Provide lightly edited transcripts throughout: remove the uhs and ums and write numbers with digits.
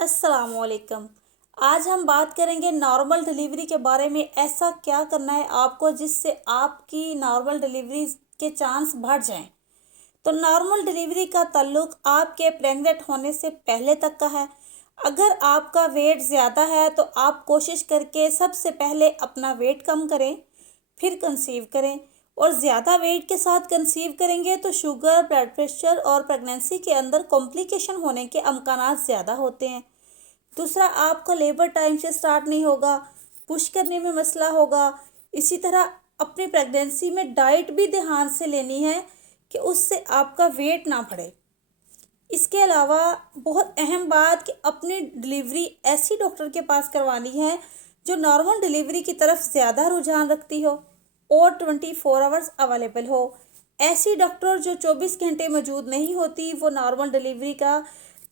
अस्सलाम वालेकुम। आज हम बात करेंगे नॉर्मल डिलीवरी के बारे में। ऐसा क्या करना है आपको जिससे आपकी नॉर्मल डिलीवरी के चांस बढ़ जाएं। तो नॉर्मल डिलीवरी का ताल्लुक आपके प्रेग्नेंट होने से पहले तक का है। अगर आपका वेट ज़्यादा है तो आप कोशिश करके सबसे पहले अपना वेट कम करें, फिर कंसीव करें। और ज़्यादा वेट के साथ कंसीव करेंगे तो शुगर, ब्लड प्रेशर और प्रेगनेंसी के अंदर कॉम्प्लिकेशन होने के अमकानात ज़्यादा होते हैं। दूसरा, आपका लेबर टाइम से स्टार्ट नहीं होगा, पुश करने में मसला होगा। इसी तरह अपनी प्रेगनेंसी में डाइट भी ध्यान से लेनी है कि उससे आपका वेट ना बढ़े। इसके अलावा बहुत अहम बात कि अपनी डिलीवरी ऐसी डॉक्टर के पास करवानी है जो नॉर्मल डिलीवरी की तरफ ज़्यादा रुझान रखती हो और 24 आवर्स अवेलेबल हो। ऐसी डॉक्टर जो 24 घंटे मौजूद नहीं होती वो नॉर्मल डिलीवरी का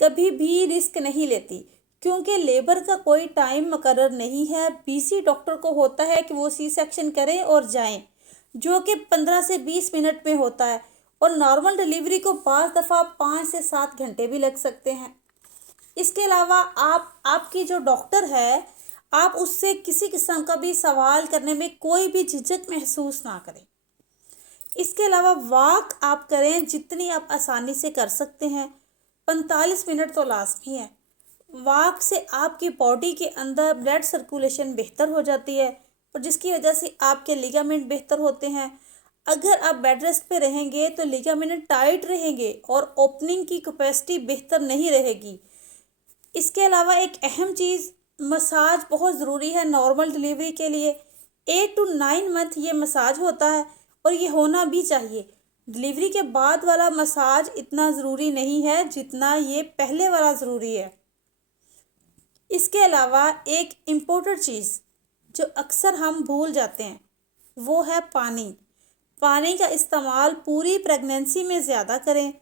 कभी भी रिस्क नहीं लेती, क्योंकि लेबर का कोई टाइम मुकर्रर नहीं है। बीसी डॉक्टर को होता है कि वो सी सेक्शन करें और जाएं, जो कि 15 से 20 मिनट में होता है। और नॉर्मल डिलीवरी को बाज़ दफ़ा 5 से 7 घंटे भी लग सकते हैं। इसके अलावा आपकी जो डॉक्टर है, आप उससे किसी किस्म का भी सवाल करने में कोई भी झिझक महसूस ना करें। इसके अलावा वॉक आप करें जितनी आप आसानी से कर सकते हैं। 45 मिनट तो लाजमी है। वॉक से आपकी बॉडी के अंदर ब्लड सर्कुलेशन बेहतर हो जाती है और जिसकी वजह से आपके लिगामेंट बेहतर होते हैं। अगर आप बेड रेस्ट पे रहेंगे तो लिगामेंट टाइट रहेंगे और ओपनिंग की कैपेसिटी बेहतर नहीं रहेगी। इसके अलावा एक अहम चीज़, मसाज बहुत ज़रूरी है नॉर्मल डिलीवरी के लिए। 8 to 9 मंथ ये मसाज होता है और ये होना भी चाहिए। डिलीवरी के बाद वाला मसाज इतना ज़रूरी नहीं है जितना ये पहले वाला ज़रूरी है। इसके अलावा एक इम्पोर्टेंट चीज़ जो अक्सर हम भूल जाते हैं वो है पानी। पानी का इस्तेमाल पूरी प्रेगनेंसी में ज़्यादा करें।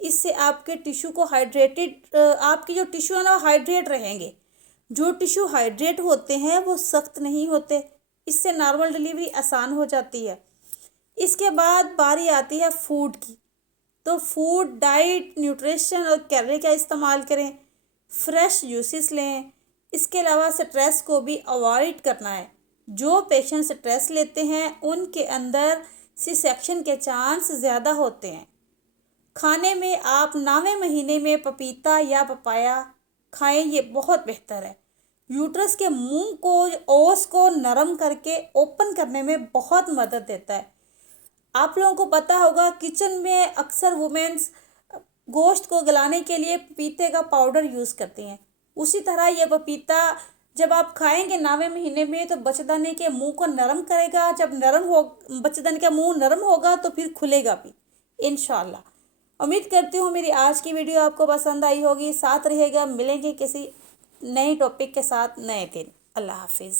इससे आपके टिश्यू को आपकी जो टिश्यू है ना वो हाइड्रेट रहेंगे। जो टिश्यू हाइड्रेट होते हैं वो सख्त नहीं होते। इससे नॉर्मल डिलीवरी आसान हो जाती है। इसके बाद बारी आती है फूड की। तो फूड, डाइट, न्यूट्रिशन और कैलोरी का इस्तेमाल करें। फ्रेश जूसेस लें। इसके अलावा स्ट्रेस को भी अवॉइड करना है। जो पेशेंट स्ट्रेस लेते हैं उनके अंदर सी सेक्शन के चांस ज़्यादा होते हैं। खाने में आप 9वें महीने में पपीता या पपाया खाएं, ये बहुत बेहतर है। यूट्रस के मुंह को, ओस को नरम करके ओपन करने में बहुत मदद देता है। आप लोगों को पता होगा किचन में अक्सर वुमेन्स गोश्त को गलाने के लिए पपीते का पाउडर यूज़ करती हैं। उसी तरह ये पपीता जब आप खाएंगे 9वें महीने में तो बच्चेदानी के मुंह को नरम करेगा। जब बच्चेदानी का मुंह नरम होगा तो फिर खुलेगा भी इंशाल्लाह। उम्मीद करती हूँ मेरी आज की वीडियो आपको पसंद आई होगी। साथ रहिएगा, मिलेंगे किसी नए टॉपिक के साथ नए दिन। अल्लाह हाफिज़।